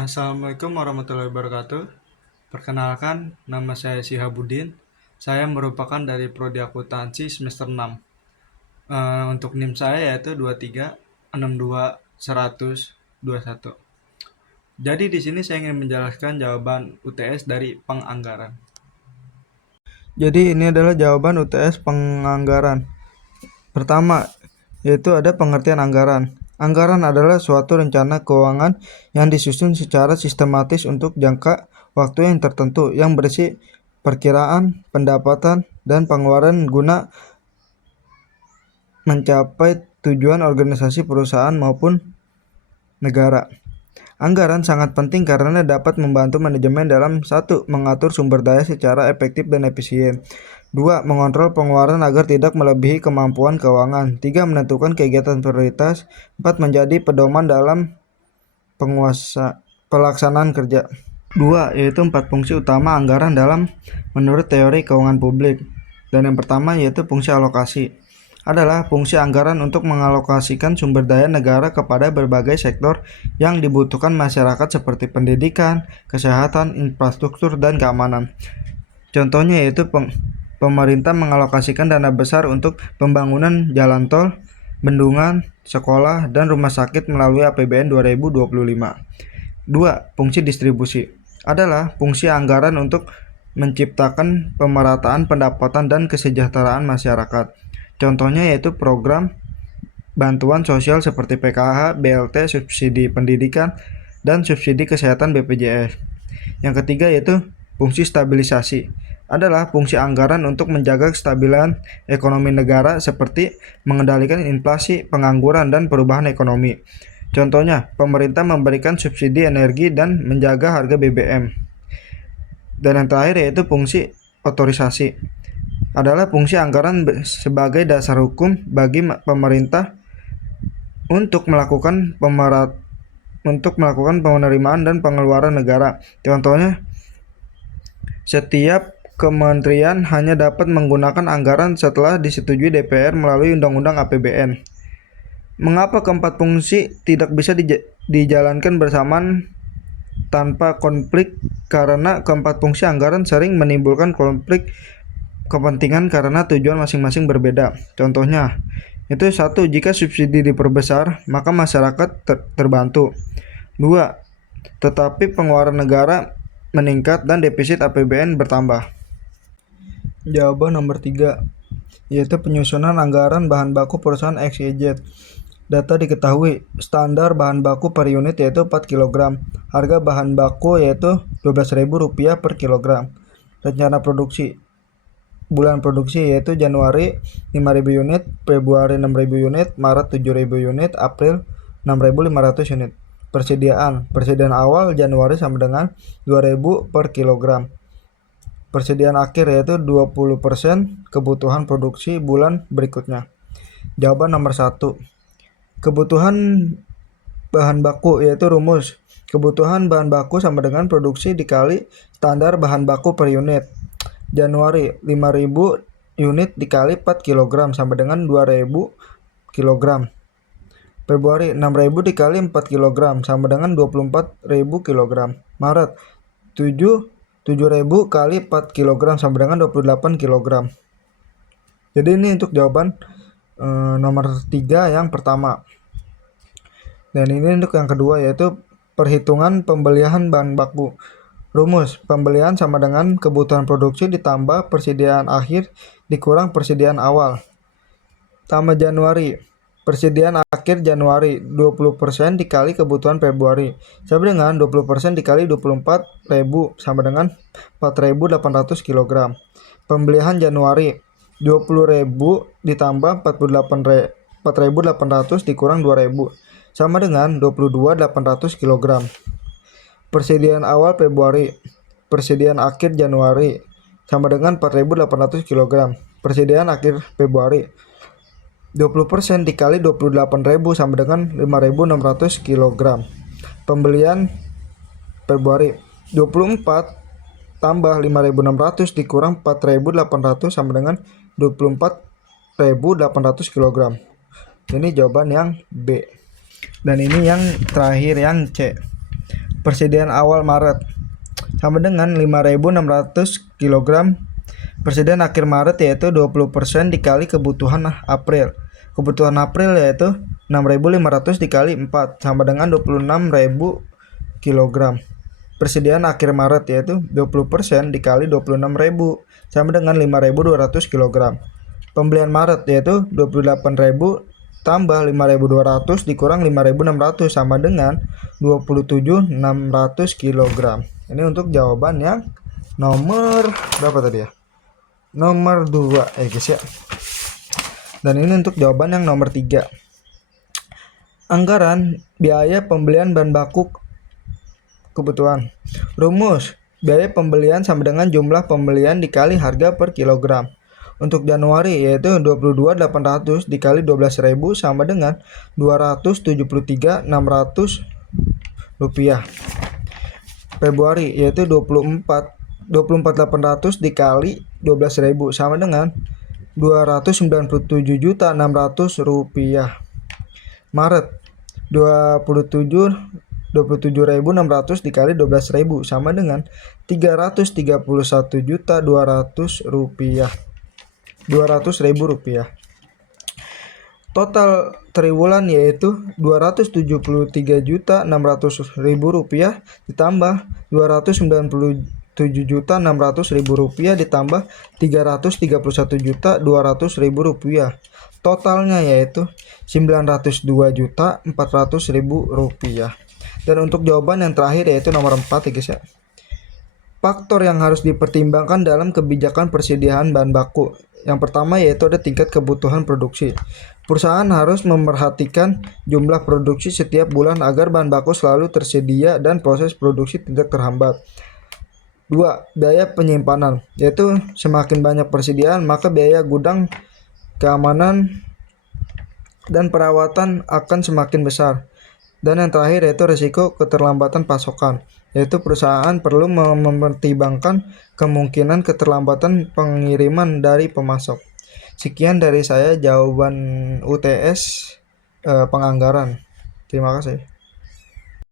Assalamualaikum warahmatullahi wabarakatuh. Perkenalkan, nama saya Sihabudin. Saya merupakan dari Prodi Akuntansi semester 6. Untuk NIM saya yaitu 23621121. Jadi di sini saya ingin menjelaskan jawaban UTS dari penganggaran. Jadi ini adalah jawaban UTS penganggaran. Pertama, yaitu ada pengertian anggaran. Anggaran adalah suatu rencana keuangan yang disusun secara sistematis untuk jangka waktu yang tertentu yang berisi perkiraan, pendapatan, dan pengeluaran guna mencapai tujuan organisasi perusahaan maupun negara. Anggaran sangat penting karena dapat membantu manajemen dalam 1. Mengatur sumber daya secara efektif dan efisien. 2. Mengontrol pengeluaran agar tidak melebihi kemampuan keuangan. 3. Menentukan kegiatan prioritas. 4. Menjadi pedoman dalam pelaksanaan kerja. 2. Yaitu 4 fungsi utama anggaran menurut teori keuangan publik. Dan yang pertama yaitu fungsi alokasi. Adalah fungsi anggaran untuk mengalokasikan sumber daya negara kepada berbagai sektor yang dibutuhkan masyarakat seperti pendidikan, kesehatan, infrastruktur, dan keamanan. Contohnya yaitu pemerintah mengalokasikan dana besar untuk pembangunan jalan tol, bendungan, sekolah, dan rumah sakit melalui APBN 2025. 2. Fungsi distribusi. Adalah fungsi anggaran untuk menciptakan pemerataan pendapatan dan kesejahteraan masyarakat. Contohnya yaitu program bantuan sosial seperti PKH, BLT, subsidi pendidikan, dan subsidi kesehatan BPJS. Yang ketiga yaitu fungsi stabilisasi. Adalah fungsi anggaran untuk menjaga kestabilan ekonomi negara seperti mengendalikan inflasi, pengangguran, dan perubahan ekonomi. Contohnya, pemerintah memberikan subsidi energi dan menjaga harga BBM. Dan yang terakhir yaitu fungsi otorisasi. Adalah fungsi anggaran sebagai dasar hukum bagi pemerintah untuk melakukan penerimaan dan pengeluaran negara. Contohnya, setiap kementerian hanya dapat menggunakan anggaran setelah disetujui DPR melalui Undang-Undang APBN. Mengapa keempat fungsi tidak bisa dijalankan bersamaan tanpa konflik? Karena keempat fungsi anggaran sering menimbulkan konflik kepentingan karena tujuan masing-masing berbeda. Contohnya, itu 1. Jika subsidi diperbesar, maka masyarakat terbantu. 2. Tetapi pengeluaran negara meningkat dan defisit APBN bertambah. Jawaban nomor 3, yaitu penyusunan anggaran bahan baku perusahaan XYZ. Data diketahui, standar bahan baku per unit yaitu 4 kg. Harga bahan baku yaitu Rp12.000 per kilogram. Rencana produksi. Bulan produksi yaitu Januari 5.000 unit, Februari 6.000 unit, Maret 7.000 unit, April 6.500 unit. Persediaan awal Januari sama dengan 2.000 per kilogram. Persediaan akhir yaitu 20% kebutuhan produksi bulan berikutnya. Jawaban nomor 1. Kebutuhan bahan baku yaitu rumus. Kebutuhan bahan baku sama dengan produksi dikali standar bahan baku per unit. Januari 5.000 unit dikali 4 kg sama dengan 2.000 kg. Februari 6.000 dikali 4 kg sama dengan 24.000 kg. Maret 7.000 kali 4 kg sama dengan 28 kg. Jadi ini untuk jawaban nomor 3 yang pertama. Dan ini untuk yang kedua yaitu perhitungan pembelian bahan baku. Rumus, pembelian sama dengan kebutuhan produksi ditambah persediaan akhir dikurang persediaan awal. Tambah Januari, persediaan akhir Januari 20% dikali kebutuhan Februari sama dengan 20% dikali 24.000 sama dengan 4.800 kg. Pembelian Januari 20.000 ditambah 4.800 dikurang 2.000 sama dengan 22.800 kg. Persediaan awal Februari, persediaan akhir Januari sama dengan 4.800 kg. Persediaan akhir Februari 20% dikali 28.000 sama dengan 5.600 kg. Pembelian Februari 24 tambah 5.600 dikurang 4.800 sama dengan 24.800 kg. Ini jawaban yang B. Dan ini yang terakhir yang C. persediaan awal Maret sama dengan 5.600 kg. Persediaan akhir Maret yaitu 20% dikali kebutuhan April. Kebutuhan April yaitu 6.500 dikali 4 sama dengan 26.000 kg. Persediaan akhir Maret yaitu 20% dikali 26.000 sama dengan 5.200 kg. Pembelian Maret yaitu 28.000 tambah 5.200 dikurang 5.600 sama dengan 27.600 kg. Ini untuk jawaban yang nomor berapa tadi ya? Nomor 2 guys ya. Dan ini untuk jawaban yang nomor 3. Anggaran biaya pembelian bahan baku kebutuhan. Rumus: biaya pembelian sama dengan jumlah pembelian dikali harga per kilogram. Untuk Januari yaitu 22.800 dikali 12.000 sama dengan 273.600 rupiah. Februari yaitu 24.800 dikali 12.000 sama dengan 297.600 rupiah. Maret 27.600 dikali 12.000 sama dengan 331.200 rupiah. 200.000 rupiah. Total triwulan yaitu 273.600.000 rupiah ditambah 297.600.000 rupiah ditambah 331.200.000 rupiah. Totalnya yaitu 902.400.000 rupiah. Dan untuk jawaban yang terakhir yaitu nomor 4 ya guys ya. Faktor yang harus dipertimbangkan dalam kebijakan persediaan bahan baku. Yang pertama yaitu ada tingkat kebutuhan produksi. Perusahaan harus memerhatikan jumlah produksi setiap bulan agar bahan baku selalu tersedia dan proses produksi tidak terhambat. 2. Biaya penyimpanan, yaitu semakin banyak persediaan maka biaya gudang, keamanan, dan perawatan akan semakin besar. Dan yang terakhir yaitu risiko keterlambatan pasokan, yaitu perusahaan perlu mempertimbangkan kemungkinan keterlambatan pengiriman dari pemasok. Sekian dari saya jawaban UTS penganggaran. Terima kasih.